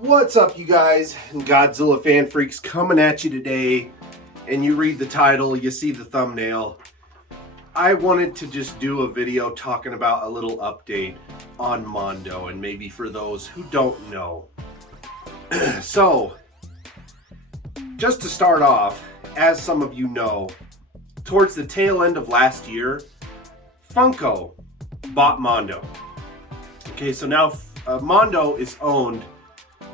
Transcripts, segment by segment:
What's up, you guys? Godzilla fan freaks coming at you today, and you read the title, you see the thumbnail. I wanted to just do a video talking about a little update on Mondo, and maybe for those who don't know. So, just to start off, as some of you know, towards the tail end of last year, Funko bought Mondo. Okay, so now Mondo is owned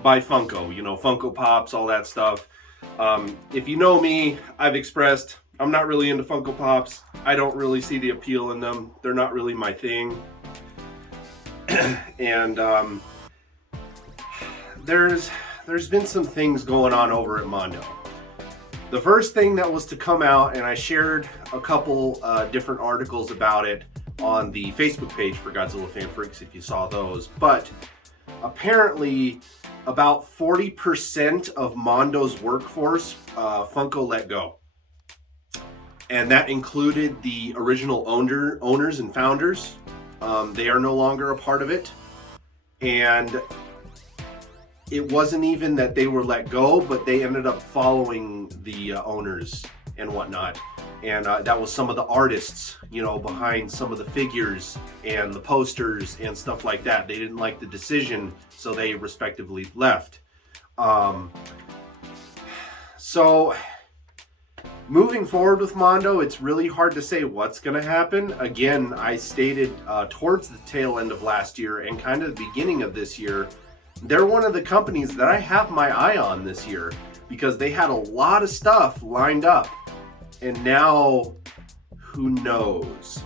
by Funko, Funko Pops, all that stuff. If you know me, I've expressed I'm not really into Funko Pops. I don't really see the appeal in them. They're not really my thing. And there's been some things going on over at Mondo. The first thing that was to come out, and I shared a couple different articles about it on the Facebook page for Godzilla Fan Freaks if you saw those, but apparently about 40% of Mondo's workforce Funko let go. And that included the original owners and founders. They are no longer a part of it. And it wasn't even that they were let go, but they ended up following the owners and whatnot. And that was some of the artists, behind some of the figures and the posters and stuff like that. They didn't like the decision, so they respectively left. So moving forward with Mondo, it's really hard to say what's going to happen. Again, I stated towards the tail end of last year and kind of the beginning of this year, they're one of the companies that I have my eye on this year because they had a lot of stuff lined up. And now, who knows?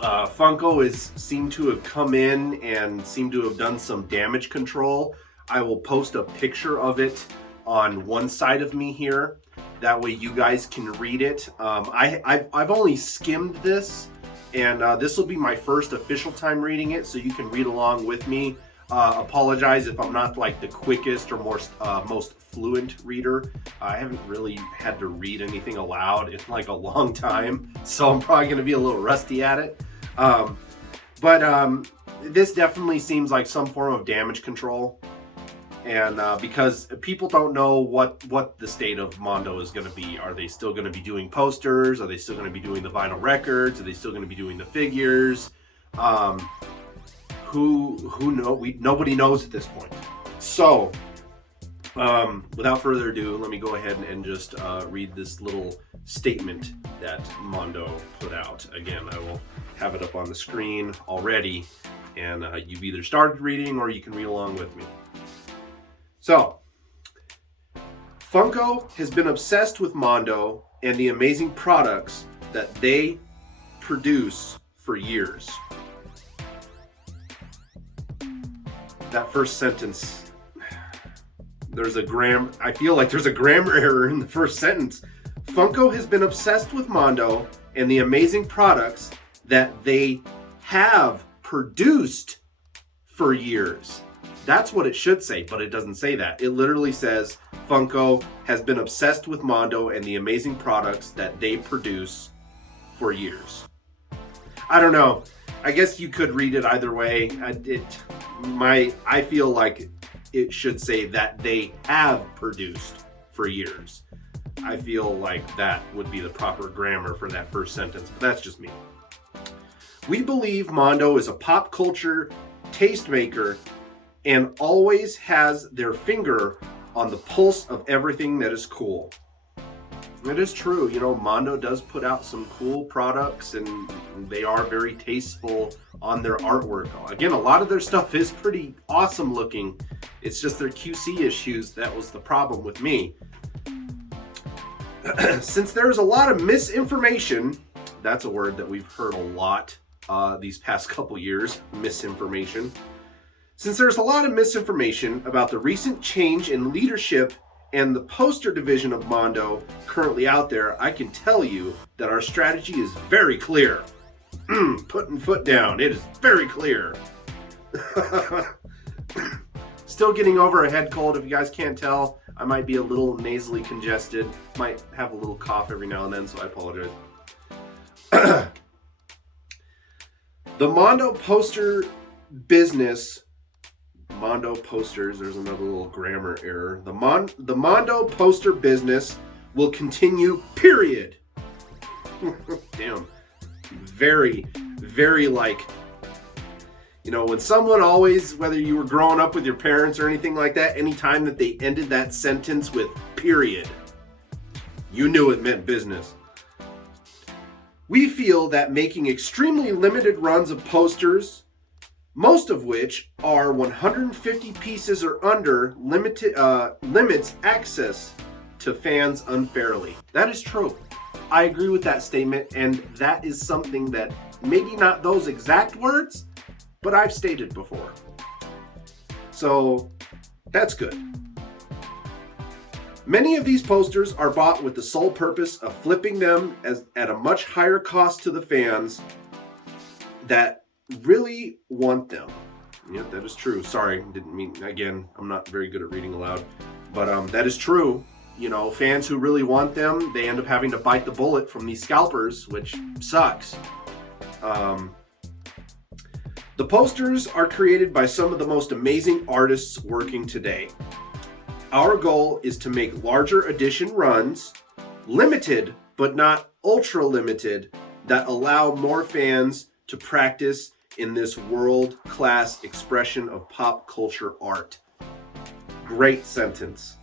Funko seemed to have come in and seemed to have done some damage control. I will post a picture of it on one side of me here. That way you guys can read it. I've only skimmed this, and this will be my first official time reading it, so you can read along with me. Apologize if I'm not like the quickest or most fluent reader. I haven't really had to read anything aloud in like a long time, so I'm probably going to be a little rusty at it. But this definitely seems like some form of damage control. And because people don't know what the state of Mondo is going to be. Are they still going to be doing posters? Are they still going to be doing the vinyl records? Are they still going to be doing the figures? Who know? Nobody knows at this point. So, without further ado, let me go ahead and just read this little statement that Mondo put out. Again, I will have it up on the screen already, and you've either started reading or you can read along with me. So, Funko has been obsessed with Mondo and the amazing products that they produce for years. That first sentence, I feel like there's a grammar error in the first sentence. Funko has been obsessed with Mondo and the amazing products that they have produced for years. That's what it should say, but it doesn't say that. It literally says Funko has been obsessed with Mondo and the amazing products that they produce for years. I don't know. I guess you could read it either way. I feel like it should say that they have produced for years. I feel like that would be the proper grammar for that first sentence, but that's just me. We believe Mondo is a pop culture tastemaker and always has their finger on the pulse of everything that is cool. It is true, Mondo does put out some cool products and they are very tasteful on their artwork. Again, a lot of their stuff is pretty awesome looking. It's just their QC issues that was the problem with me. Since there's a lot of misinformation, that's a word that we've heard a lot these past couple years, misinformation. Since there's a lot of misinformation about the recent change in leadership and the poster division of Mondo currently out there, I can tell you that our strategy is very clear. Putting foot down, it is very clear. Still getting over a head cold, if you guys can't tell. I might be a little nasally congested, might have a little cough every now and then, so I apologize. The Mondo poster business Mondo posters. There's another little grammar error. The Mondo poster business will continue, period. Damn. Very, very like, you know, when someone always, whether you were growing up with your parents or anything like that, anytime that they ended that sentence with period, you knew it meant business. We feel that making extremely limited runs of posters, most of which are 150 pieces or under, limits access to fans unfairly. That is true. I agree with that statement, and that is something that maybe not those exact words, but I've stated before. So that's good. Many of these posters are bought with the sole purpose of flipping them at a much higher cost to the fans that really want them. Yeah, that is true. Sorry, didn't mean, again, I'm not very good at reading aloud, but that is true. You know, fans who really want them, they end up having to bite the bullet from these scalpers, which sucks. The posters are created by some of the most amazing artists working today. Our goal is to make larger edition runs, limited but not ultra limited, that allow more fans to practice in this world-class expression of pop culture art. Great sentence.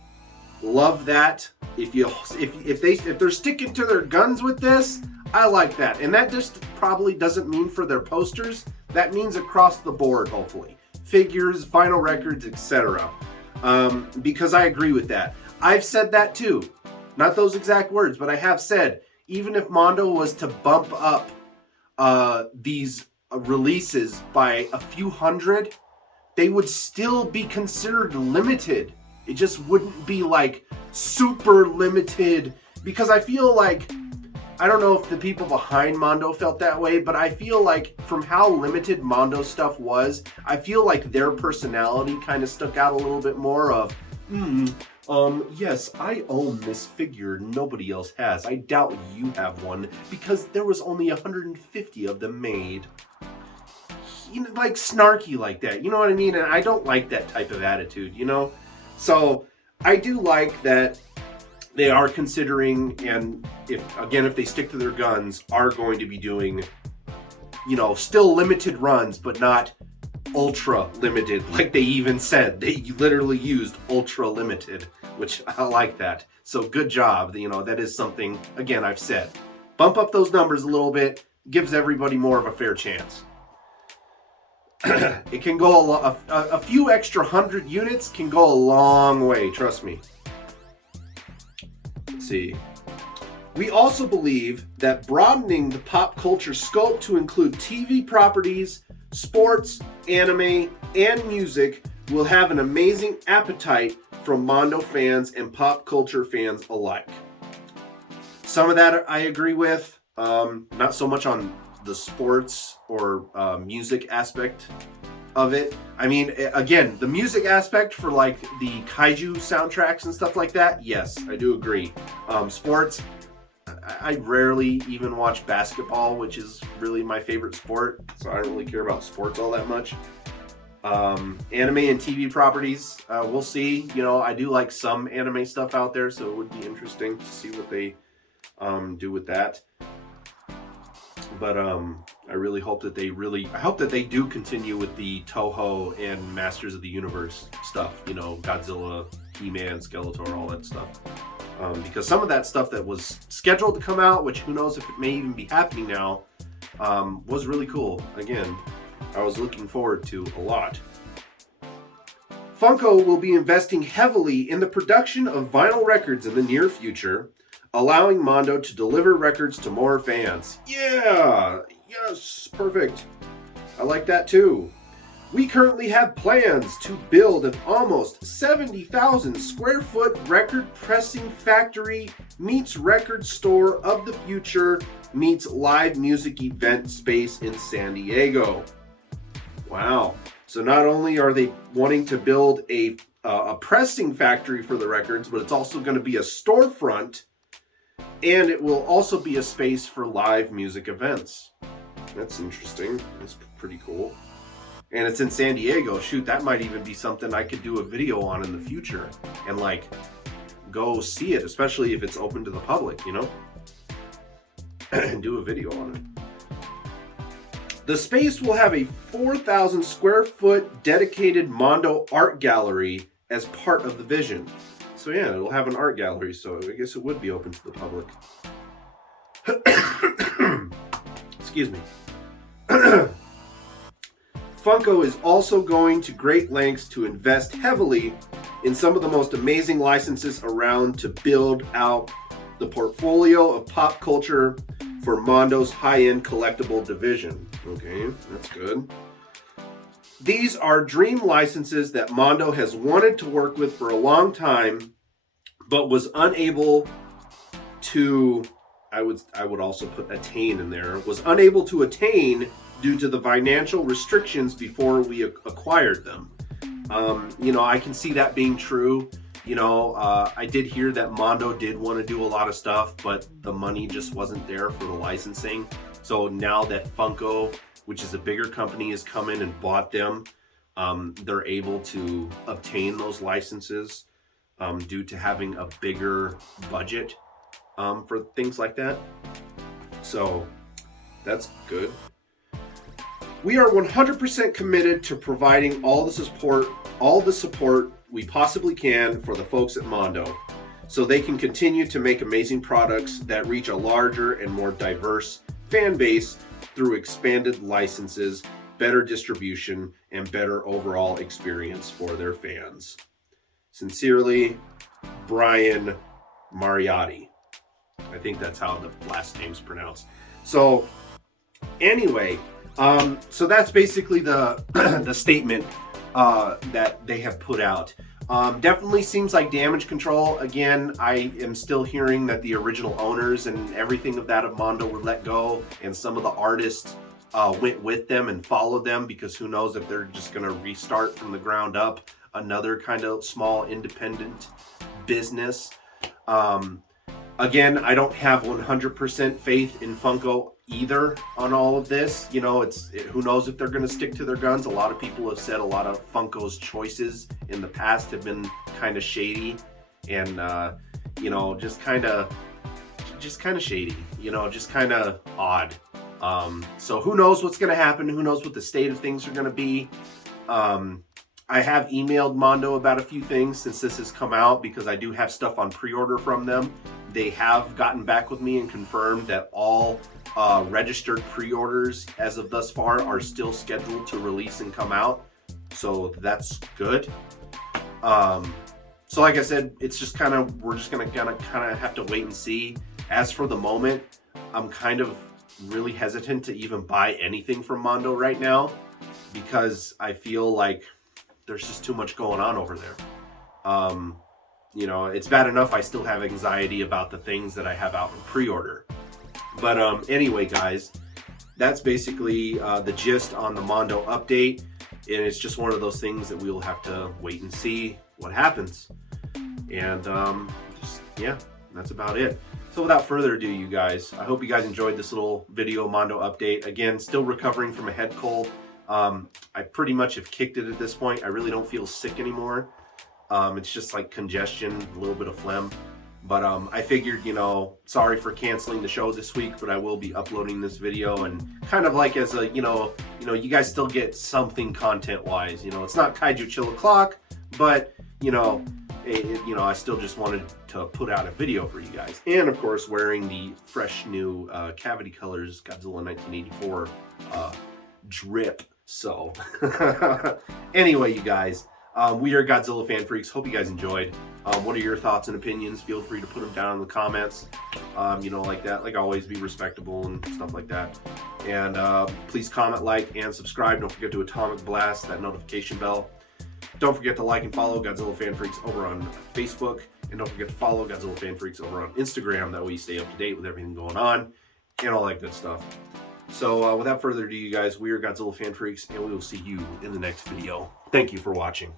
Love that. If they're sticking to their guns with this, I like that. And that just probably doesn't mean for their posters. That means across the board, hopefully. Figures, vinyl records, etc. Because I agree with that. I've said that too. Not those exact words, but I have said, even if Mondo was to bump up these releases by a few hundred, they would still be considered limited. It just wouldn't be like super limited, because I feel like, I don't know if the people behind Mondo felt that way, but I feel like from how limited Mondo stuff was, I feel like their personality kind of stuck out a little bit more of, yes, I own this figure nobody else has. I doubt you have one because there was only 150 of them made. You know, like snarky like that, you know what I mean? And I don't like that type of attitude, you know? So I do like that they are considering, and if they stick to their guns, are going to be doing, you know, still limited runs, but not ultra limited. Like they even said, they literally used ultra limited, which I like that. So good job. You know, that is something, again, I've said, bump up those numbers a little bit, gives everybody more of a fair chance. It can go a few extra 100 units can go a long way, trust me. Let's see. We also believe that broadening the pop culture scope to include TV properties, sports, anime, and music will have an amazing appetite from Mondo fans and pop culture fans alike. Some of that I agree with, not so much on the sports or music aspect of it. I mean, again, the music aspect for like the kaiju soundtracks and stuff like that, yes, I do agree. Sports, I rarely even watch basketball, which is really my favorite sport, so I don't really care about sports all that much. Anime and TV properties, we'll see. You know, I do like some anime stuff out there, so it would be interesting to see what they do with that. But I really hope that they do continue with the Toho and Masters of the Universe stuff. You know, Godzilla, He-Man, Skeletor, all that stuff. Because some of that stuff that was scheduled to come out, which who knows if it may even be happening now, was really cool. Again, I was looking forward to a lot. Funko will be investing heavily in the production of vinyl records in the near future, allowing Mondo to deliver records to more fans. Yeah! Yes! Perfect. I like that too. We currently have plans to build an almost 70,000 square foot record pressing factory meets record store of the future meets live music event space in San Diego. Wow. So not only are they wanting to build a pressing factory for the records, but it's also going to be a storefront, and it will also be a space for live music events. That's interesting. That's pretty cool. and it's in San Diego. Shoot, that might even be something I could do a video on in the future and like go see it, especially if it's open to the public, you know, and do a video on it. The space will have a 4,000 square foot dedicated Mondo art gallery as part of the vision. So yeah, it'll have an art gallery, so I guess it would be open to the public. Excuse me. Funko is also going to great lengths to invest heavily in some of the most amazing licenses around to build out the portfolio of pop culture for Mondo's high-end collectible division. Okay, that's good. These are dream licenses that Mondo has wanted to work with for a long time, but was unable to, I would also put attain in there, was unable to attain due to the financial restrictions before we acquired them. You know, I can see that being true. You know, I did hear that Mondo did want to do a lot of stuff, but the money just wasn't there for the licensing. So now that Funko, which is a bigger company, has come in and bought them, they're able to obtain those licenses due to having a bigger budget for things like that. So that's good. We are 100% committed to providing all the support we possibly can for the folks at Mondo, so they can continue to make amazing products that reach a larger and more diverse fan base through expanded licenses, better distribution, and better overall experience for their fans. Sincerely, Brian Mariotti. I think that's how the last name's pronounced. So anyway, so that's basically the the statement that they have put out. Definitely seems like damage control. Again, I am still hearing that the original owners and everything of that of Mondo were let go, and some of the artists went with them and followed them, because who knows if they're just going to restart from the ground up another kind of small independent business. Again, I don't have 100% faith in Funko either on all of this. You know, who knows if they're going to stick to their guns. A lot of people have said a lot of Funko's choices in the past have been kind of shady and, you know, just kind of shady, you know, just kind of odd. So who knows what's going to happen? Who knows what the state of things are going to be? I have emailed Mondo about a few things since this has come out, because I do have stuff on pre-order from them. They have gotten back with me and confirmed that all registered pre-orders as of thus far are still scheduled to release and come out. So that's good. So like I said, it's just we're just gonna kind of have to wait and see. As for the moment, I'm kind of really hesitant to even buy anything from Mondo right now, because I feel like there's just too much going on over there. You know, it's bad enough I still have anxiety about the things that I have out in pre-order. But anyway, guys, that's basically the gist on the Mondo update. And it's just one of those things that we'll have to wait and see what happens. And yeah, that's about it. So without further ado, you guys, I hope you guys enjoyed this little video Mondo update. Again, still recovering from a head cold. I pretty much have kicked it at this point. I really don't feel sick anymore. It's just like congestion, a little bit of phlegm. But I figured, you know, sorry for canceling the show this week, but I will be uploading this video, and kind of like as a, you know, you guys still get something content-wise. You know, it's not Kaiju Chill O'Clock, but you know, I still just wanted to put out a video for you guys. And of course, wearing the fresh new Cavity Colors Godzilla 1984 drip. So anyway, you guys, we are Godzilla Fan Freaks. Hope you guys enjoyed. What are your thoughts and opinions? Feel free to put them down in the comments. You know, like that. Like always, be respectable and stuff like that. And please comment, like, and subscribe. Don't forget to Atomic Blast that notification bell. Don't forget to like and follow Godzilla Fan Freaks over on Facebook. And don't forget to follow Godzilla Fan Freaks over on Instagram. That way you stay up to date with everything going on and all that good stuff. So without further ado, you guys, we are Godzilla Fan Freaks, and we will see you in the next video. Thank you for watching.